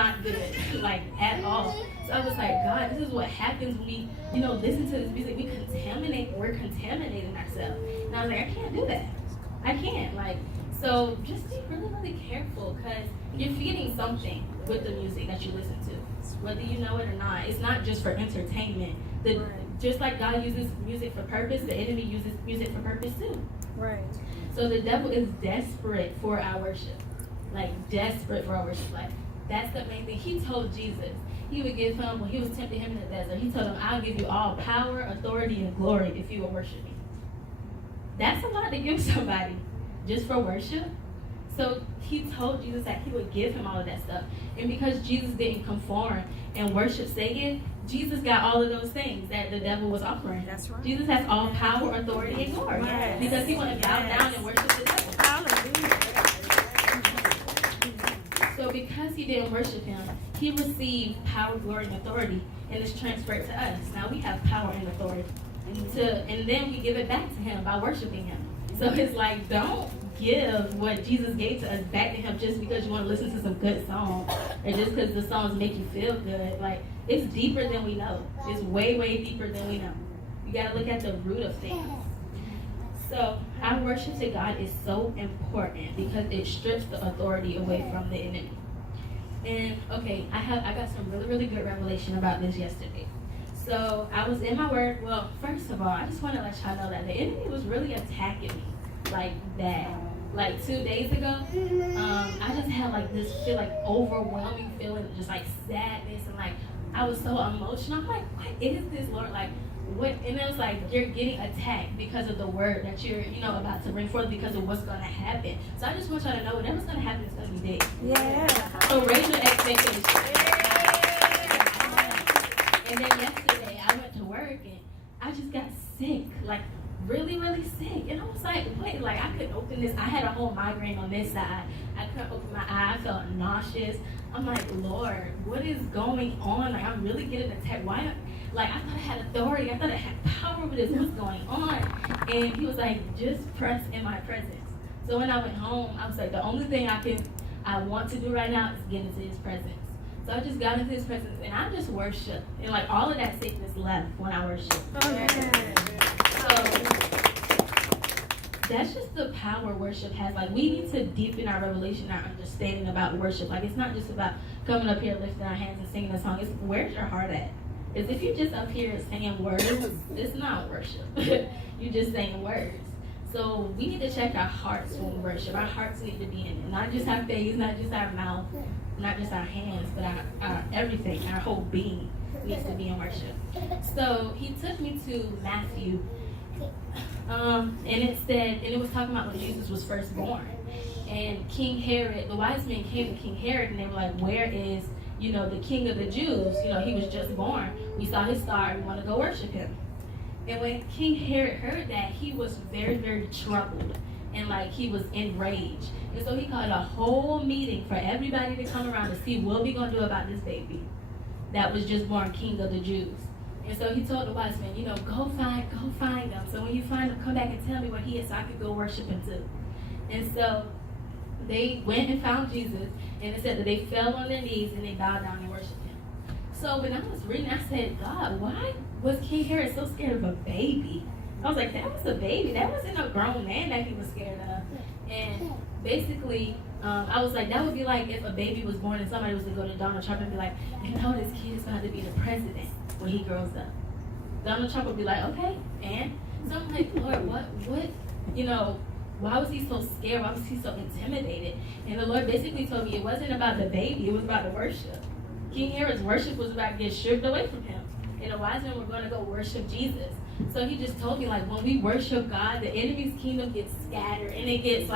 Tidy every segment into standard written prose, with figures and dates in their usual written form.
not good, like at all. So I was like, God, this is what happens when we, listen to this music. We're contaminating ourselves. And I was like, I can't do that. I can't. So just be really, really careful, because you're feeding something with the music that you listen to, whether you know it or not. It's not just for entertainment. Just like God uses music for purpose, the enemy uses music for purpose too. Right. So the devil is desperate for our worship. Desperate for our worship. That's the main thing. He told Jesus, he would give him, when he was tempting him in the desert, he told him, I'll give you all power, authority, and glory if you will worship me. That's a lot to give somebody just for worship. So he told Jesus that he would give him all of that stuff. And because Jesus didn't conform and worship Satan, Jesus got all of those things that the devil was offering. That's right. Jesus has all power, authority, and glory. Yes. Because he wouldn't bow down and worship the devil. Hallelujah. So because he didn't worship him, he received power, glory, and authority, and it's transferred to us. Now we have power and authority. And then we give it back to him by worshiping him. So it's like, don't give what Jesus gave to us back to him just because you want to listen to some good songs, or just because the songs make you feel good. It's deeper than we know. It's way, way deeper than we know. You got to look at the root of things. So our worship to God is so important because it strips the authority away from the enemy. And okay, I got some really, really good revelation about this yesterday. So I was in my word. Well, first of all, I just want to let y'all know that the enemy was really attacking me like that. 2 days ago, I just had this overwhelming feeling of just sadness, and I was so emotional. I'm like, what is this, Lord? What? And it was you're getting attacked because of the word that you're about to bring forth, because of what's going to happen. So I just want y'all to know, whatever's going to happen is going to be big. Yeah. So raise your expectations. And then yesterday I went to work and I just got sick, really, really sick. And I was like, wait, I couldn't open this. I had a whole migraine on this side. I couldn't open my eye. I felt nauseous. I'm like, Lord, what is going on? I'm really getting attacked. Why? I thought I had authority. I thought I had power over this. What's going on? And he was like, just press in my presence. So when I went home, I was like, the only thing I want to do right now is get into his presence. So I just got into his presence and I just worshiped. And all of that sickness left when I worshiped. So that's just the power worship has. We need to deepen our revelation, our understanding about worship. It's not just about coming up here, lifting our hands and singing a song. It's where's your heart at? Because if you're just up here saying words, it's not worship. You're just saying words. So we need to check our hearts when we worship. Our hearts need to be in it. Not just our face, not just our mouth, not just our hands, but our everything, our whole being needs to be in worship. So he took me to Matthew. And it was talking about when Jesus was first born. And King Herod, the wise men came to King Herod and they were like, where is, the king of the Jews? He was just born. We saw his star. We want to go worship him. And when King Herod heard that, he was very, very troubled. And he was enraged. And so he called a whole meeting for everybody to come around to see what we going to do about this baby that was just born king of the Jews. And so he told the wise men, go find him. So when you find him, come back and tell me where he is so I could go worship him too. And so they went and found Jesus, and it said that they fell on their knees and they bowed down and worshiped him. So when I was reading, I said, God, why was King Herod so scared of a baby? I was like, that was a baby. That wasn't a grown man that he was scared of. And basically, I was like, that would be like if a baby was born and somebody was to go to Donald Trump and be like, this kid is going to be the president when he grows up. Donald Trump would be like, okay, and? So I'm like, Lord, what, why was he so scared? Why was he so intimidated? And the Lord basically told me it wasn't about the baby, it was about the worship. King Herod's worship was about getting stripped away from him. And the wise men were going to go worship Jesus. So he just told me, when we worship God, the enemy's kingdom gets scattered and it gets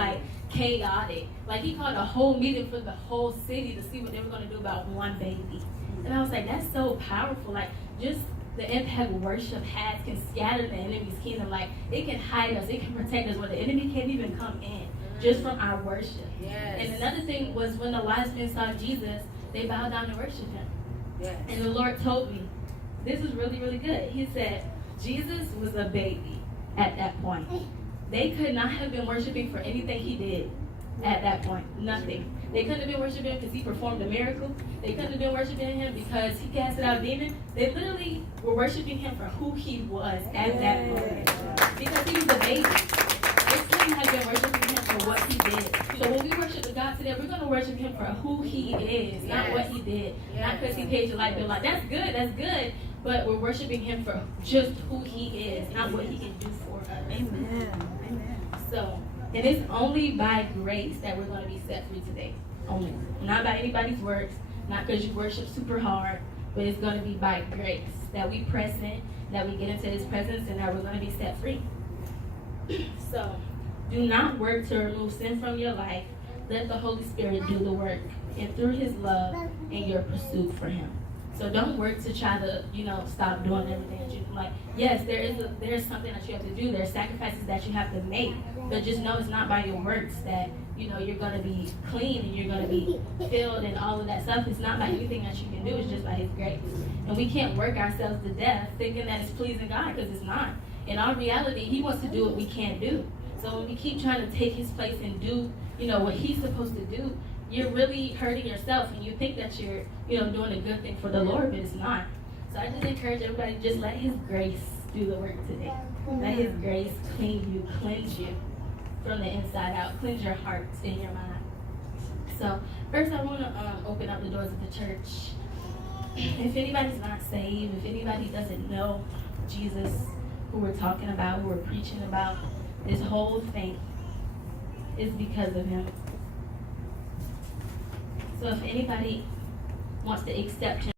chaotic. He called a whole meeting for the whole city to see what they were going to do about one baby. And I was like, that's so powerful. Just the impact worship has can scatter the enemy's kingdom. It can hide us, it can protect us where the enemy can't even come in just from our worship. Yes. And another thing was when the wise men saw Jesus, they bowed down and worshiped him. Yes. And the Lord told me, this is really, really good. He said, Jesus was a baby at that point. They could not have been worshiping for anything he did. at that point. Nothing. They couldn't have been worshiping him because he performed a miracle. They couldn't have been worshiping him because he casted out a demon. They literally were worshiping him for who he was at that moment. Because he was a baby. They couldn't have been worshiping him for what he did. So when we worship the God today, we're going to worship him for who he is, not what he did. Not because he paid your light bill. Like, that's good. But we're worshiping him for just who he is, not what he can do for us. Amen. So, and it's only by grace that we're going to be set free today. Only. Not by anybody's works, not because you worship super hard, but it's going to be by grace that we press in, that we get into his presence, and that we're going to be set free. So, do not work to remove sin from your life. Let the Holy Spirit do the work, and through his love and your pursuit for him. So don't work to try to, stop doing everything that you like. Yes, there's something that you have to do. There's sacrifices that you have to make. But just know it's not by your works that, you're going to be clean and you're going to be filled and all of that stuff. It's not by anything that you can do. It's just by his grace. And we can't work ourselves to death thinking that it's pleasing God, because it's not. In our reality, he wants to do what we can't do. So when we keep trying to take his place and do, what he's supposed to do, you're really hurting yourself, and you think that you're, doing a good thing for the Lord, but it's not. So I just encourage everybody, just let his grace do the work today. Let his grace clean you, cleanse you from the inside out, cleanse your hearts and your mind. So first I want to open up the doors of the church. If anybody's not saved, if anybody doesn't know Jesus, who we're talking about, who we're preaching about, this whole thing is because of him. So if anybody wants to accept him,